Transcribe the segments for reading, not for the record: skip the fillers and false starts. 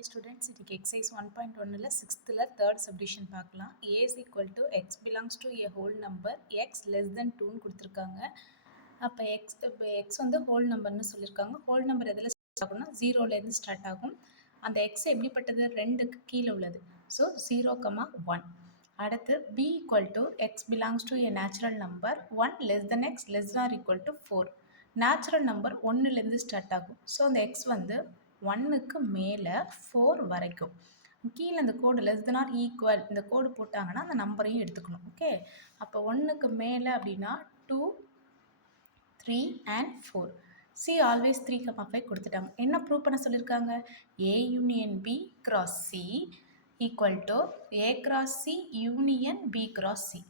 Hi students, இதுக்கு exercise 1.1ல 6th third subdivision பார்க்கலாம். A is equal to x belongs to a whole number x less than 2ன்னு கொடுத்துருக்காங்க. அப்போ x வந்து whole numberன்னு சொல்லியிருக்காங்க. whole number எதில் start ஆகும்னா 0லேருந்து ஸ்டார்ட் ஆகும். அந்த x எப்படிப்பட்டது, 2க்கு கீழே உள்ளது. ஸோ 0, 1. அடுத்து b equal to x belongs to a natural number 1 less than x less than or equal to 4. Natural number 1லேருந்து ஸ்டார்ட் ஆகும். ஸோ அந்த எக்ஸ் வந்து 1க்கு மேலே 4 வரைக்கும். கீழே இந்த கோடு லெஸ் தென் ஆர் ஈக்குவல் இந்த கோடு போட்டாங்கன்னா அந்த நம்பரையும் எடுத்துக்கணும். ஓகே, அப்போ 1க்கு மேலே அப்படின்னா 2, 3 and 4. சி ஆல்வேஸ் 3, 5 கொடுத்துட்டாங்க. என்ன ப்ரூவ் பண்ண சொல்லியிருக்காங்க, A union B cross C equal to A cross C union B cross C.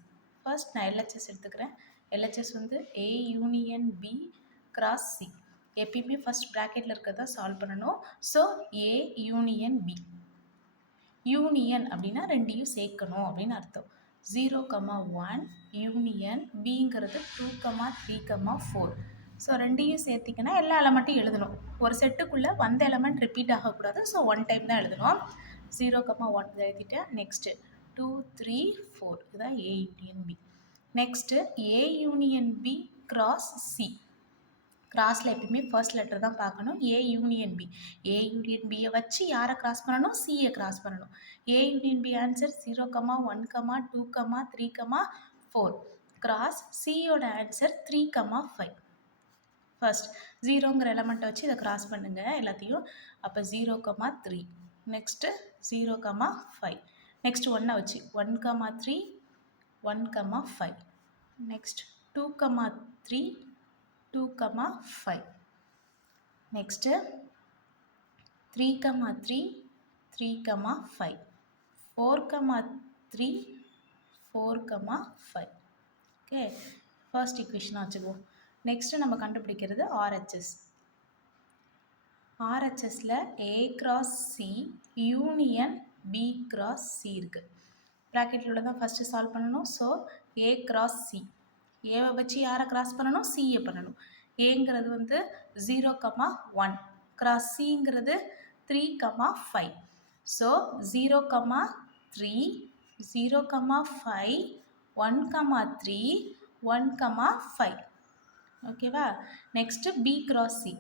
First நான் எல்ஹெச்எஸ் எடுத்துக்கிறேன். எல்ஹெச்எஸ் வந்து A union B cross C. எப்பயுமே ஃபர்ஸ்ட் ப்ராக்கெட்டில் இருக்கிறதா சால்வ் பண்ணணும். So A union B. Union அப்படின்னா ரெண்டையும் சேர்க்கணும் அப்படின்னு அர்த்தம். 0, 1 யூனியன் பிங்கிறது 2, 3, 4. ஸோ ரெண்டையும் சேர்த்திங்கன்னா எல்லா எலமெண்ட்டையும் எழுதணும். ஒரு செட்டுக்குள்ளே வந்த எலமெண்ட் ரிப்பீட் ஆகக்கூடாது. ஸோ 1 டைம் தான் எழுதணும். 0, 1 எழுதிட்டேன். நெக்ஸ்ட்டு 2, 3, 4 இதுதான் A union B. Next A union B cross C. கிராஸில் எப்பயுமே ஃபர்ஸ்ட் லெட்டர் தான் பார்க்கணும். A union B. A union பியை வச்சு யாரை கிராஸ் பண்ணணும், சியை கிராஸ் பண்ணணும். A union B answer 0, 1, 2, 3, 4. Cross சியோட ஆன்சர் 3, 5. ஃபர்ஸ்ட் 0ங்கிற எலமெண்ட்டை வச்சு இதை கிராஸ் பண்ணுங்கள் எல்லாத்தையும். அப்போ 0, 3. நெக்ஸ்ட்டு 0, 5. நெக்ஸ்ட் 1 வச்சு 1, 3, 1, 5. Next 2, 3, 2, 5. Next 3, 3, 3, 5. 4, 3, 4, 5. Okay, first equation ஆச்சுக்கோ. Next நம்ம கண்டுபிடிக்கிறது RHS. RHSல A cross C union B cross C இருக்கு. ப்ராக்கெட்டில் உள்ள தான் ஃபஸ்ட்டு சால்வ் பண்ணணும். So A cross C. ஏவை வச்சு யாரை கிராஸ் பண்ணணும், சியை பண்ணணும். ஏங்கிறது வந்து 0, 1. கிராஸ் சிங்கிறது 3, 5. ஸோ 0, 3, 0, 5, 1, 3, 1, 5. ஓகேவா? Next B cross C.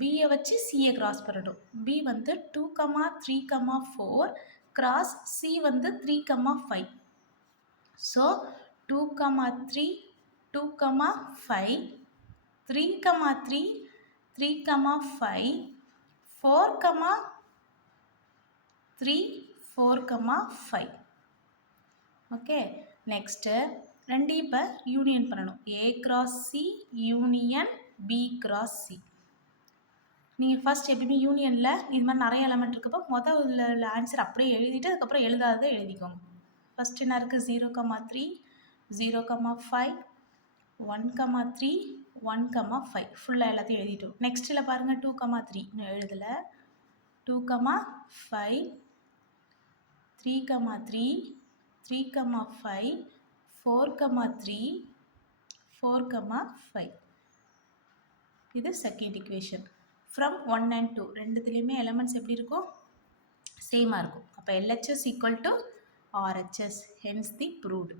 பியை வச்சு சியை கிராஸ் பண்ணணும். பி வந்து 2, 3, 4. கிராஸ் சி வந்து 3, 5. ஸோ 2, 3, 2, 5, 3, 3, 3, 5, 4, 3, 4, 5. ஓகே, நெக்ஸ்ட்டு ரெண்டையும் இப்போ யூனியன் பண்ணணும். A cross C union B cross C. நீங்கள் ஃபர்ஸ்ட் எப்பயுமே யூனியனில் இது மாதிரி நிறைய எலமெண்ட் இருக்கப்போ உள்ள ஆன்சர் அப்படியே எழுதிட்டு அதுக்கப்புறம் எழுதாததை எழுதிக்கோங்க. ஃபர்ஸ்ட் என்ன இருக்குது, 0, 3, 0, 5, 1, 3, 1, 5. ஃபுல்லாக எல்லாத்தையும் எழுதிட்டோம். நெக்ஸ்ட்டில் பாருங்கள் 2, 3 இன்னும் எழுதலை. 2, 5, 3, 3, 3, 5, 4, 3, 4, 5. இது செகண்ட் இக்குவேஷன். ஃப்ரம் 1 and 2 ரெண்டுத்துலேயுமே எலமெண்ட்ஸ் எப்படி இருக்கும், சேமாக இருக்கும். அப்போ LHS equal to RHS, hence the proved.